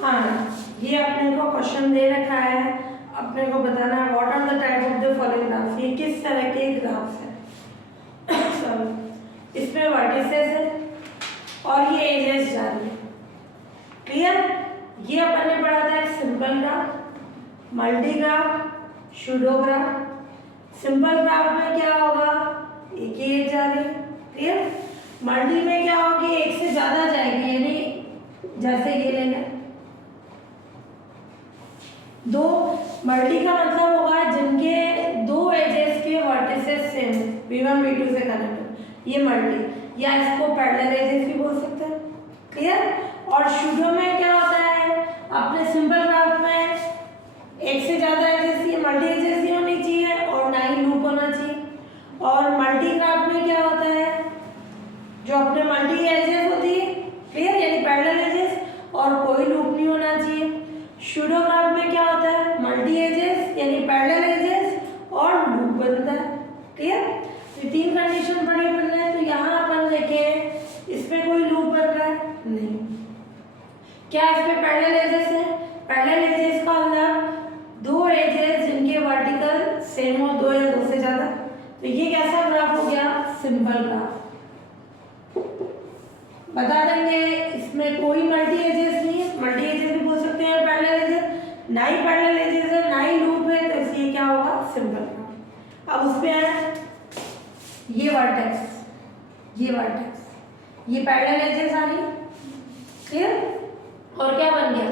हाँ, ये अपने को क्वेश्चन दे रखा है, अपने को बताना है what are the type of the following graphs, ये किस तरह के ग्राफ्स हैं। सॉरी, इसमें वर्टिसेस है और ये एजेस जा रही है। क्लियर? ये अपन ने पढ़ा था एक simple graph, multi graph, pseudo graph. Simple graph में क्या होगा, एक ही एज जा रही है। क्लियर? मल्टी में क्या होगी, एक से ज्यादा जाएगी, यानी जैसे ये लेना दो। मल्टी का मतलब होगा जिनके दो एजेस के वर्टिसेस सेम, v1 v2 से कनेक्ट, ये मल्टी, या इसको पैरेलल एजेस भी बोल सकते हैं। क्लियर? और शूडो में क्या होता है, अपने सिंपल ग्राफ में एक से ज्यादा एजेस ही, मल्टी एजेस ही होनी चाहिए और ना ही लूप होना चाहिए। और मल्टी ग्राफ में क्या होता है, जो अपने मल्टी एजेस होती है, क्लियर, यानी पैरेलल एजेस, और कोई लूप नहीं होना चाहिए। शूडो ग्राफ में क्या होता है, मल्टी एजेस यानी पैरेलल एजेस और लूप बनता है। क्लियर? ये तीन कंडीशन पढ़ी अपन ने। तो यहाँ अपन देखें, इसमें कोई लूप बन रहा है नहीं, क्या इसमें पैरेलल एजेस है। पैरेलल एजेस का मतलब दो एजेस जिनके वर्टिकल सेम हो, दो या दो से ज्यादा। तो ये कैसा ग्राफ हो गया, सिंपल ग्राफ। बता देंगे इसमें कोई मल्टी एजेस नहीं है, मल्टी एजेस भी बोल सकते हैं, पैरेलल एजेस, ना ही पैरेलल एजेस है ना ही लूप है, तो इसलिए क्या होगा, सिंपल ग्राफ। अब उसमें है ये वर्टेक्स, ये वर्टेक्स, ये पैरेलल एजेस आ रही, क्लियर, और क्या बन गया,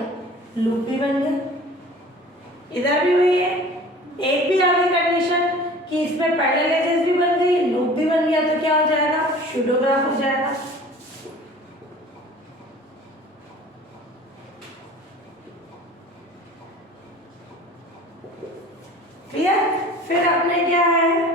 लूप भी बन गया। इधर भी वही है, एक भी आ गई कंडीशन कि इसमें पैरेलल एजेस भी बन गई, लूप भी बन गया, तो क्या हो जाएगा, शूडो ग्राफ हो जाएगा। क्लियर? फिर अपने क्या है,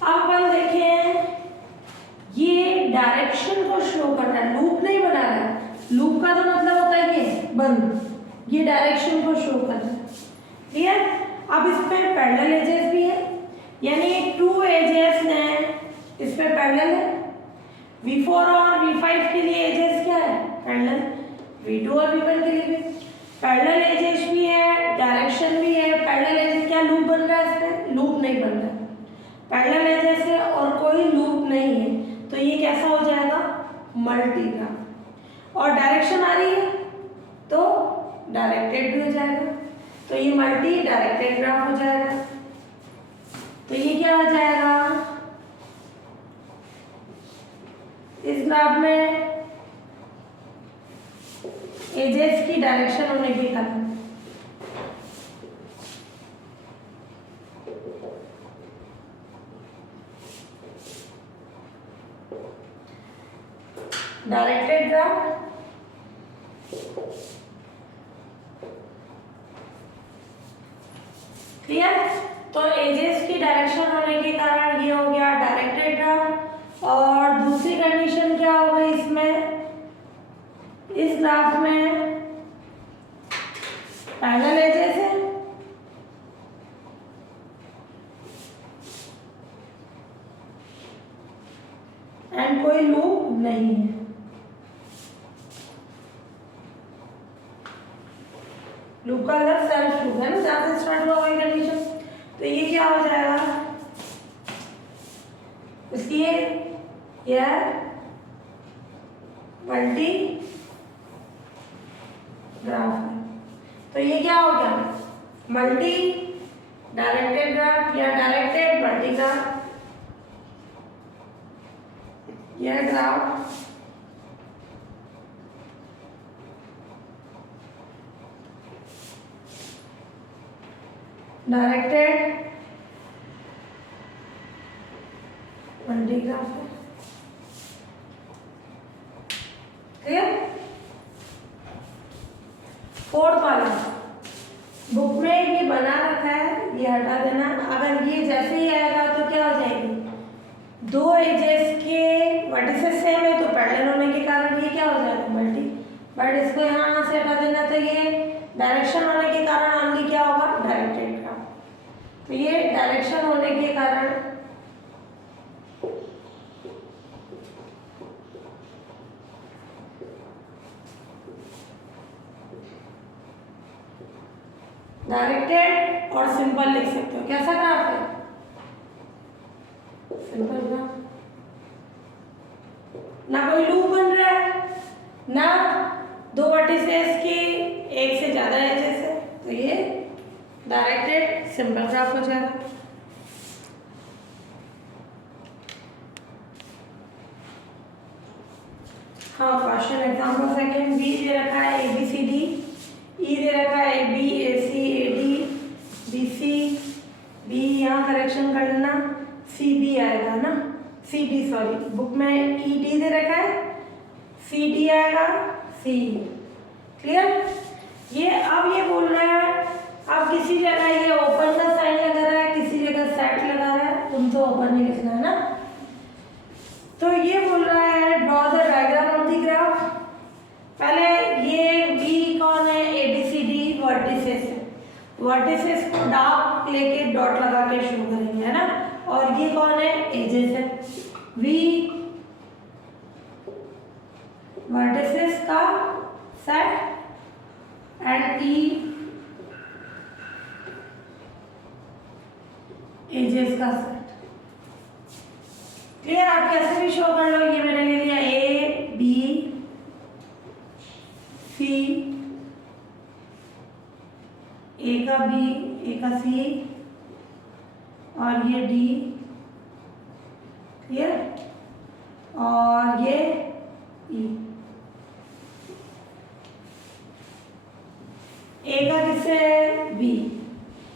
अब अपन देखें, ये डायरेक्शन को शो कर रहा है, लूप नहीं बना रहा है। लूप का तो मतलब होता है ये बंद, ये डायरेक्शन को शो कर रहा है। क्लियर? अब इसमें पैरेलल एजेस भी है, यानी टू एजेस ने इस पे पैरेलल है। v4 और v5 के लिए एजेस क्या है, पैरेलल। v2 और v1 के लिए भी पैरेलल एजेस भी है, डायरेक्शन भी है। पैरेलल एजेस, क्या लूप बन रहा है इसमें, लूप नहीं बन रहा है। पैरेलल एजेस है और कोई लूप नहीं है, तो ये कैसा हो जाएगा, मल्टी ग्राफ। और डायरेक्शन आ रही है तो डायरेक्टेड भी हो जाएगा, तो ये मल्टी डायरेक्टेड ग्राफ हो जाएगा। तो ये क्या हो जाएगा, इस ग्राफ में एजेस की डायरेक्शन होने के कारण डायरेक्टेड ग्राफ, क्लियर। तो एजेस की डायरेक्शन होने के कारण ये हो गया डायरेक्टेड ग्राफ। और दूसरी कंडीशन क्या हो गई इसमें, इस ग्राफ में पैरेलल एजेस है एंड कोई लूप नहीं है। लूप का अलग सेल्फ लूप है ना, जहां से स्टार्ट हुआ वही कंडीशन। तो ये क्या हो जाएगा, इसलिए यह मल्टी ग्राफ है। तो ये क्या हो गया, मल्टी डायरेक्टेड ग्राफ या डायरेक्टेड मल्टी ग्राफ। यह ग्राफ डायरेक्टेड मल्टी ग्राफ है। क्लियर? फोर्थ वाला बुक में ये बना रखा है, ये हटा देना। अगर ये जैसे ही आएगा तो क्या हो जाएगी, दो एजेस के वर्टिसेस सेम है तो पैरेलल होने के कारण ये क्या हो जाएगा, मल्टी। बट इसको यहाँ से हटा देना, तो ये डायरेक्शन होने के कारण ओनली क्या होगा, डायरेक्टेड ग्राफ। तो ये डायरेक्शन होने के कारण डायरेक्टेड और सिंपल लिख सकते हो। कैसा ग्राफ है? सिंपल ग्राफ, ना कोई लूप बन रहा है, ना दो वर्टिसेस की एक से ज्यादा एजेस है, तो ये डायरेक्टेड सिंपल ग्राफ हो जाएगा। हाँ, क्वेश्चन एग्जाम्पल सेकंड, बी दे रखा है ए बी सी डी, ई दे रखा है A B A C A D B C, B यहाँ करेक्शन कर लेना, सी बी आएगा ना, सी डी सॉरी, बुक में ई डी दे रखा है, सी डी आएगा, सी। क्लियर? ये अब ये बोल रहा है, अब किसी जगह ये ओपन का साइन लगा रहा है, किसी जगह सेट लगा रहा है, तुम तो ओपन नहीं लिखना है ना। तो ये बोल रहा है draw the diagram of the graph. पहले ये बी कौन है? A B C D vertices है, वर्टिसेस को डार्क लेके डॉट लगा के शो करेंगे, है ना। और ये कौन है? एजेस है। वी वर्टिसेस का सेट एंड ई एजेस का सेट। क्लियर? आप कैसे भी शो कर लो, ये मैंने ले लिया ए बी सी, ए का बी, ए का सी, और ये डी। क्लियर? और ये ई, ए का किससे है? बी,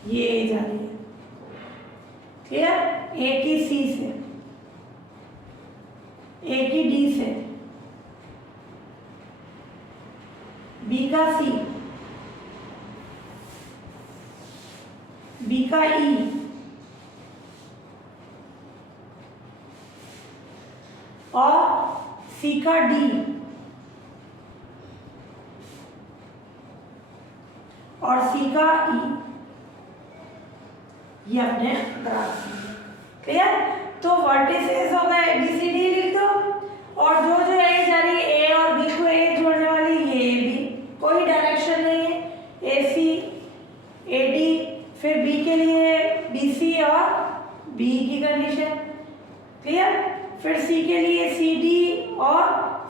ये ए जा रही है। क्लियर? ए की सी से, ए की डी से, बी का सी, बी का ई, और सी का डी, और सी का ई, ये अपने ग्राफ। क्लियर? तो वर्टिसेस हो गए, बी सी डी लिख दो, और जो जो एज जा रही है ए और बी को एज जोड़ने वाली, ये ए बी, कोई डायरेक्शन नहीं है, ए सी ए डी, फिर बी के लिए बी सी और बी की कंडीशन। क्लियर? फिर सी के लिए सी डी और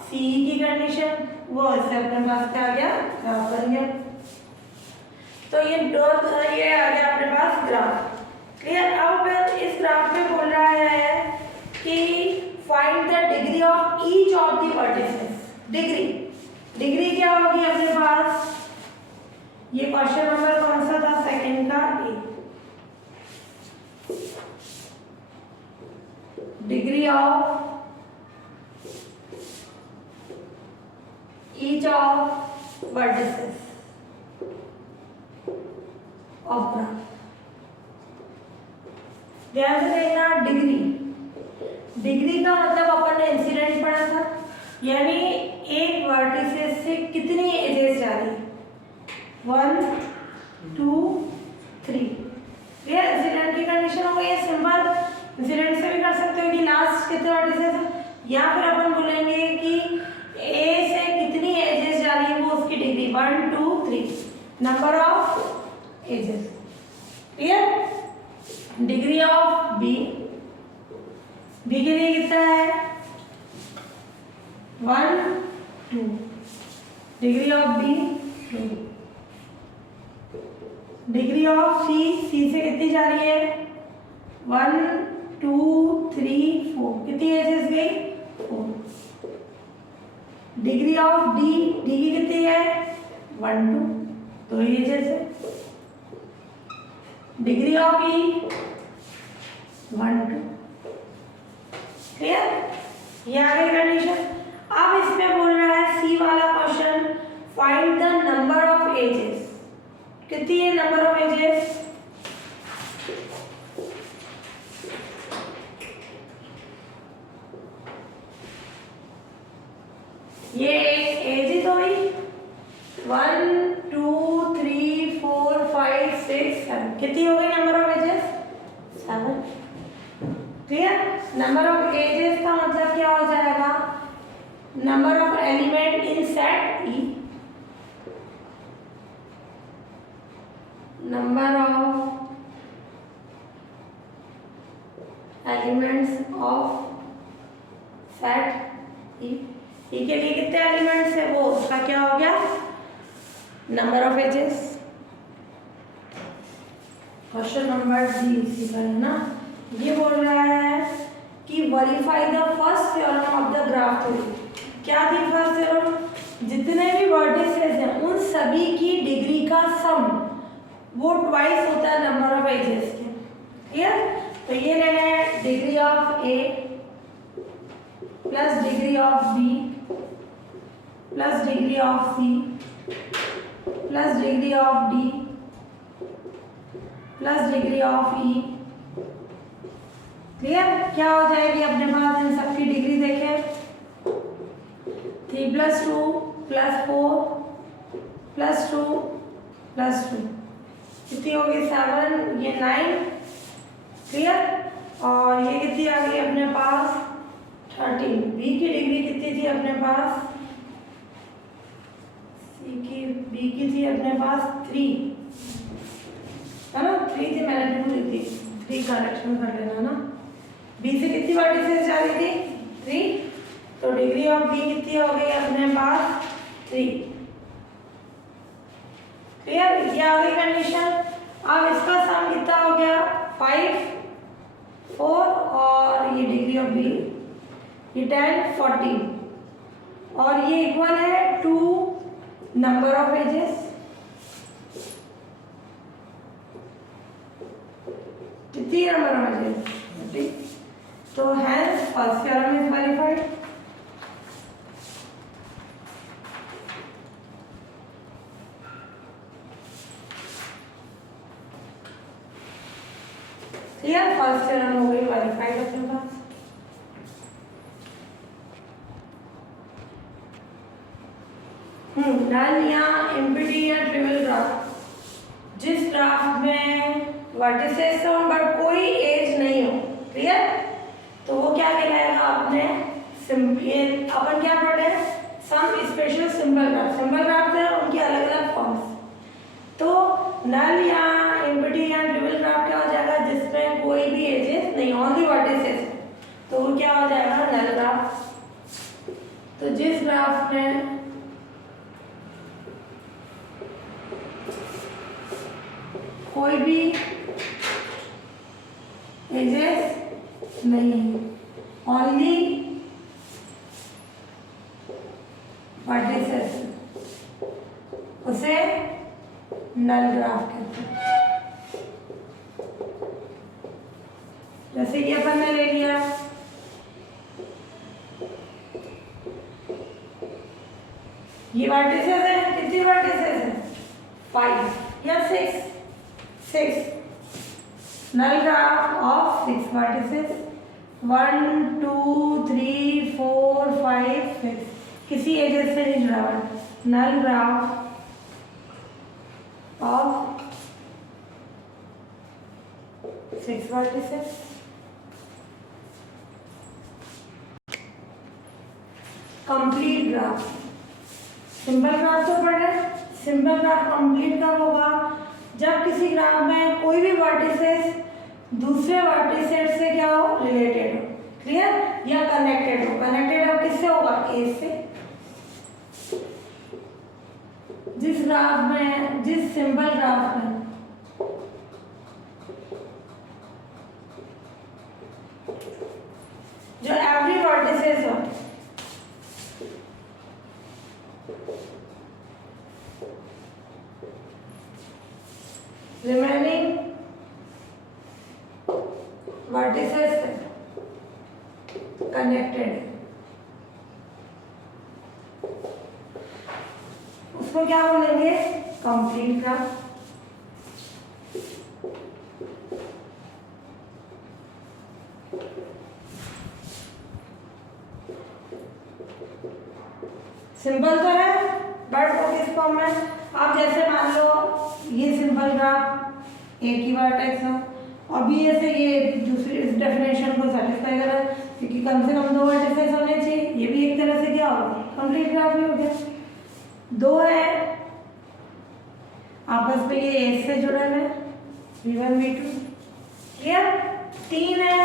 सी की कंडीशन, वो इससे अपने पास क्या आ गया? ग्राफ बन गया। तो ये आ गया अपने पास ग्राफ। क्लियर? अब इस ग्राफ में बोल रहा है कि find the degree of each of the vertices. Degree क्या होगी अपने पास? ये क्वेश्चन नंबर कौन सा था? सेकंड का A. Degree of each of vertices of graph. ध्यान से देखना, डिग्री का मतलब अपन ने इंसिडेंट पढ़ा था, यानी एक वर्टिसेस से कितनी एजेस जा रही है, 1 2 3। ये इंसिडेंट की कंडीशन हो गई है। सिंपल इंसिडेंट से भी कर सकते हो कि लास्ट कितने वर्टिसेस है, या फिर अपन बोलेंगे कि ए से कितनी एजेस जा रही है, वो उसकी degree 1 2 3, number of edges. Clear? Degree of B, B के लिए कितना है? 1 2, degree of B 2, degree of C, C से कितनी जा रही है? 1 2 3 4, कितनी एजेस गई? 4। डिग्री ऑफ डी, डी की कितनी है? 1 2, 2 एजेस है। Degree of E 1 2। क्लियर? ये आ गई कंडीशन। अब इसमें बोल रहा है सी वाला question, find the number of edges. कितनी है नंबर ऑफ एजेस? ये एक एज ही तो हुई, 1 2 3 4 5 6 7, कितनी हो गई number of edges? 7। Clear? Number of edges का मतलब क्या हो जाएगा? Number of element in set E, number of elements of set E के लिए कितने एलिमेंट्स है, वो उसका क्या हो गया, number of edges. Question number D इसी पर है ना, ये बोल रहा है कि verify the first theorem of the graph theory. क्या थी फर्स्ट थ्योरम, जितने भी वर्टिसेस हैं उन सभी की डिग्री का सम वो ट्वाइस होता है नंबर ऑफ एजेस के। क्लियर, तो ये लेना है degree of A plus degree of B plus degree of C plus degree of D plus degree of E. Clear, क्या हो जाएगी अपने पास इन सब की डिग्री देखें, 3 + 2 + 4 + 2 + 2 कितनी होगी 7, ये 9। क्लियर, और ये कितनी आ गई अपने पास 13। बी की डिग्री कितनी थी अपने पास, बी की थी अपने पास 3 है ना, 3 थी, मैंने 2 ली थी, 3 करेक्शन कर लेना ना। बी से कितनी वर्टिसेस जा रही थी 3, तो डिग्री ऑफ बी कितनी हो गई अपने पास 3। क्लियर, ये आ गई कंडीशन। अब इसका सम कितना हो गया 5 4 और ये डिग्री ऑफ बी ये 10 14 और ये इक्वल है 2 नंबर ऑफ एजेस। कितनी नंबर ऑफ एजेस, तो hence first theorem is verified. Clear, first theorem हो गई वेरीफाइड अपने पास। नल या एम्प्टी या ट्रिवियल ग्राफ, जिस ग्राफ में वर्टिसेस हो बट कोई एज नहीं हो। क्लियर, तो वो क्या कहलाएगा आपने ये अपन क्या पढ़े some special symbol graph. Symbol graph है उनकी अलग अलग फॉर्म्स। तो नल या एम्प्टी या ट्रिवियल ग्राफ क्या हो जाएगा, जिसमें कोई भी एजेस नहीं, ओनली वर्टिसेस, तो वो क्या हो जाएगा नल ग्राफ। तो जिस ग्राफ में कोई भी एजेस नहीं है, ओनली वर्टिसेस, उसे नल ग्राफ कहते हैं। जैसे कि अपन ने ले लिया ये वर्टिसेस है, कितनी वर्टिसेस है 5 या 6 नल ग्राफ ऑफ 6 वर्टिसेस 1 2 3 4 5 6 किसी एजेस से नहीं जुड़ा हुआ। Null graph of 6 vertices. Complete graph, simple graph तो पढ़ रहे, सिंपल ग्राफ कंप्लीट कब होगा, जब किसी ग्राफ में कोई भी वर्टिसेस दूसरे वर्टिसेस से क्या हो रिलेटेड हो। क्लियर, या कनेक्टेड हो। कनेक्टेड अब किससे होगा, ए से। जिस ग्राफ में, जिस सिंपल ग्राफ में जो एवरी वर्टिसेस हो, रिमेनिंग वर्टिसेस कनेक्टेड, उसको क्या बोलेंगे कंप्लीट ग्राफ। सिंपल तो है बट वो किस फॉर्म में, आप जैसे मान लो ये सिंपल ग्राफ एक ही वर्टेक्स है और बी से ये दूसरी इस डेफिनेशन को सेटिस्फाई कर रहा है क्योंकि कम से कम 2 वर्टिसेस होने चाहिए। ये भी एक तरह से क्या होगा कंप्लीट ग्राफ ही हो गया। 2 है, आपस में ये एस से जुड़े हुए V1 V2 क्लियर। 3 है,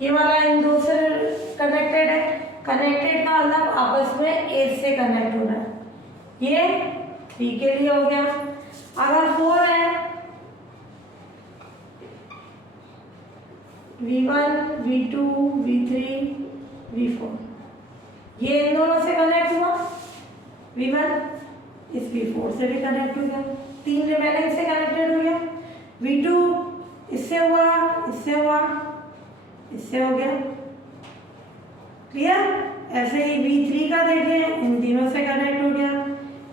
ये वाला इन दो से कनेक्टेड है। कनेक्टेड का मतलब आपस में एस से कनेक्ट हो रहा है। ये 3 के लिए हो गया। अगर 4 है, V1 V2 V3 V4, ये इन दोनों से कनेक्ट हुआ। V1 इस V4 से भी कनेक्ट हो गया, 3 रिमेनिंग से कनेक्टेड हो गया। V2 इससे हुआ, इससे हुआ, इससे हो गया। क्लियर। ऐसे ही V3 का देखें, इन तीनों से कनेक्ट हो गया।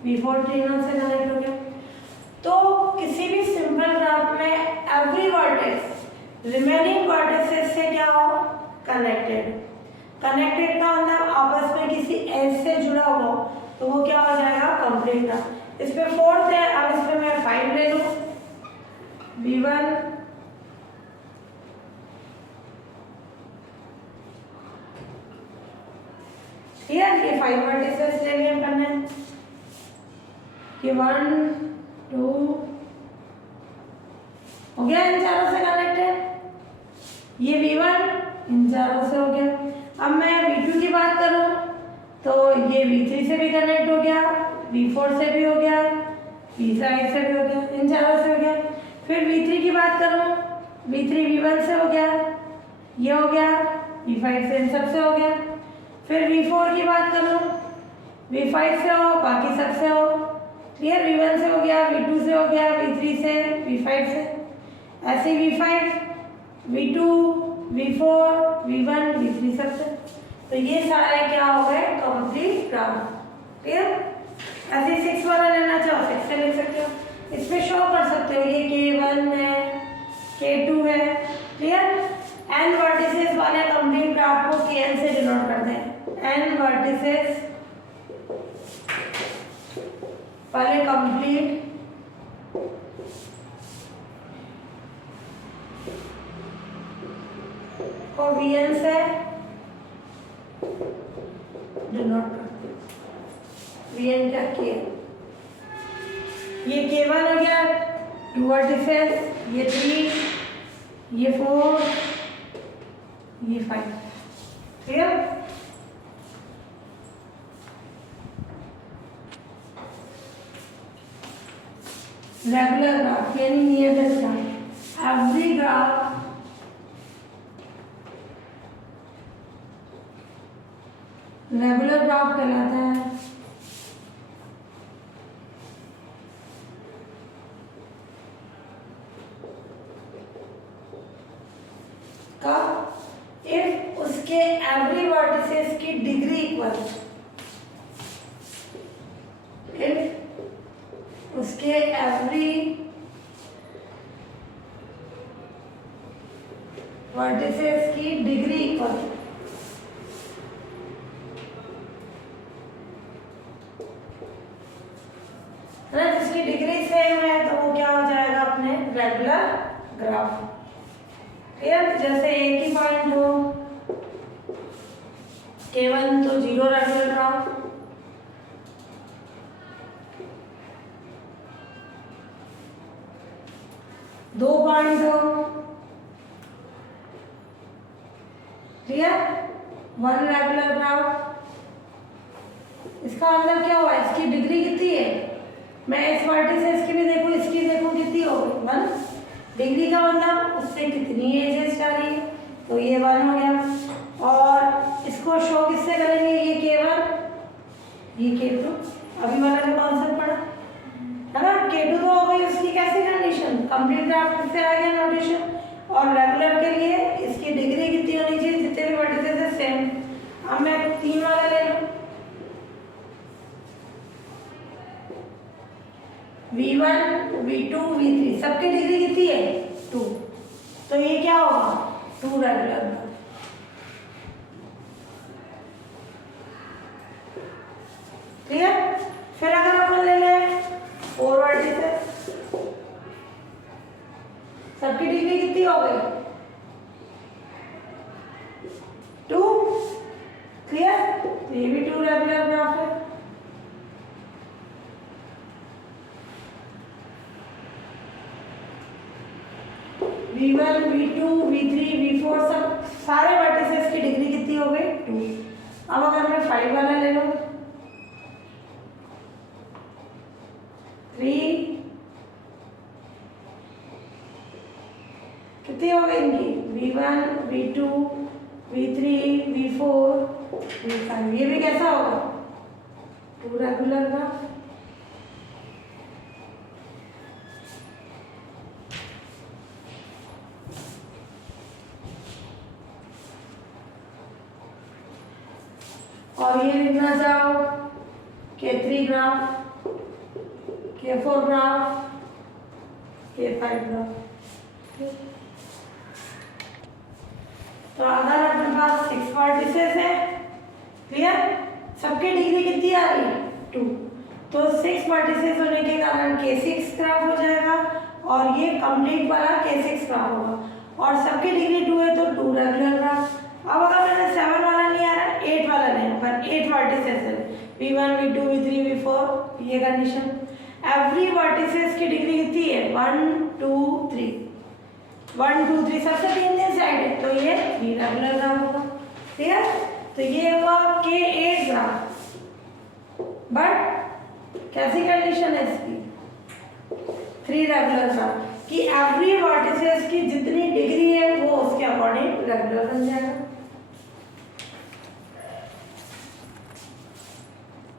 V4 तीनों से कनेक्ट हो गया। तो किसी भी सिंपल ग्राफ में एवरी वर्टेक्स रिमेनिंग वर्टिसेस से क्या हो, कनेक्टेड। कनेक्टेड का मतलब आपस में किसी एज से जुड़ा हो, तो वो क्या हो जाएगा, कंप्लीट ग्राफ। इस पे 4 है, अब इस पे मैं 5 ले लूं। V1 ये 5 वर्टिसेस ले लिए अपन ने। ये 1 2 हो गया, इन चारों से कनेक्टेड। ये V1 इन चारों से हो गया। अब मैं V2 की बात करूं तो ये V3 से भी कनेक्ट हो गया, V4 से भी हो गया, V5 से भी हो गया, इन चारों से हो गया। फिर V3 की बात करूं, V3 V1 से हो गया, ये हो गया, V5 से इन सब से हो गया। फिर V4 की बात करूं, V5 से हो, बाकी सब से हो। क्लियर। V1 से हो गया, V2 से हो गया, V3 से, V5 से, ऐसे V5 V2 V4 V1 V3 सब से। तो ये सारे क्या हो गए, कंप्लीट ग्राफ। क्लियर। ऐसे 6 वाला लेना चाहो 6 से लिख सकते हो, इसमें शो कर सकते हो ये K1 है, K2 है। क्लियर। n वर्टिसेस वाले कंप्लीट ग्राफ को Kn से डिनोट करते हैं। n वर्टिसेस वाले कंप्लीट को Vn से डिनोट करते हैं। Vn क्या Kn, ये K1 हो गया 2 वर्टिसेस, ये 3, ये 4, ये 5। क्लियर। रेगुलर ग्राफ यानी नियमित graph, every graph regular graph कहलाता है। कब, इफ उसके एवरी वर्टिसेस की डिग्री इक्वल, इफ उसके एवरी वर्टिसेस की डिग्री इक्वल, है, जिसकी डिग्री सेम है तो वो क्या हो जाएगा अपने रेगुलर ग्राफ। क्लियर। जैसे एक ही पॉइंट हो, K1 तो 0 रेगुलर ग्राफ, दो पॉइंट हो, क्लियर, 1 रेगुलर ग्राफ। इसका मतलब क्या हुआ, इसकी डिग्री कितनी है, मैं इस वर्टिसेस की भी देखूं, इसकी देखूं, कितनी हो गई 1। डिग्री का मतलब उससे कितनी एजेस जा रही है, तो ये 1 हो गया। और इसको शो किससे करेंगे, ये K1 ये K2, अभी वाला जो कॉन्सेप्ट पढ़ा है ना। K2 तो हो गई उसकी कैसी कंडीशन, कंप्लीट ग्राफ से आ गया नोटेशन। और रेगुलर के लिए इसकी डिग्री कितनी होनी चाहिए, जितने भी वर्टिसेस है सेम। अब मैं 3 वाला ले लूं, V1 V2 V3 सबकी डिग्री कितनी है 2, तो ये क्या होगा 2 रेगुलर। क्लियर। फिर अगर अपन ले लें 4 वर्टिसेस, सबकी डिग्री कितनी हो गई 2, रेगुलर ग्राफ है। V1, V2, V3, V4 सब सारे वर्टिसेस की डिग्री कितनी हो गई 2। अब अगर मैं 5 वाला ले लूं 3 कितनी हो गई इनकी V1, V2, V3, V4, V5। ये भी कैसा होगा 2 रेगुलर का। और ये लिखना चाहो K3 graph, K4 graph, K5 graph. तो अगर अपने पास 6 वर्टिसेस है, क्लियर, सबकी डिग्री कितनी आ रही है 2, तो 6 वर्टिसेस होने के कारण K6 ग्राफ हो जाएगा और ये कंप्लीट वाला K6 ग्राफ होगा और सबकी डिग्री 2 है तो 2 रेगुलर ग्राफ। अब अगर मैंने 7 वाला नहीं आ रहा 8 वाला लेना, पर 8 वर्टिसेस है V1, V2, V3, V4, ये कंडीशन। एवरी वर्टिसेस की डिग्री कितनी है 1, 2, 3, 1, 2, 3 सबसे 3 साइड है तो ये 3 रेगुलर ग्राफ होगा। ठीक है, तो ये हुआ K8 ग्राफ। बट कैसी कंडीशन है इसकी 3 रेगुलर ग्राफ कि एवरी वर्टिसेस की जितनी डिग्री है वो उसके अकॉर्डिंग रेगुलर बन जाएगा।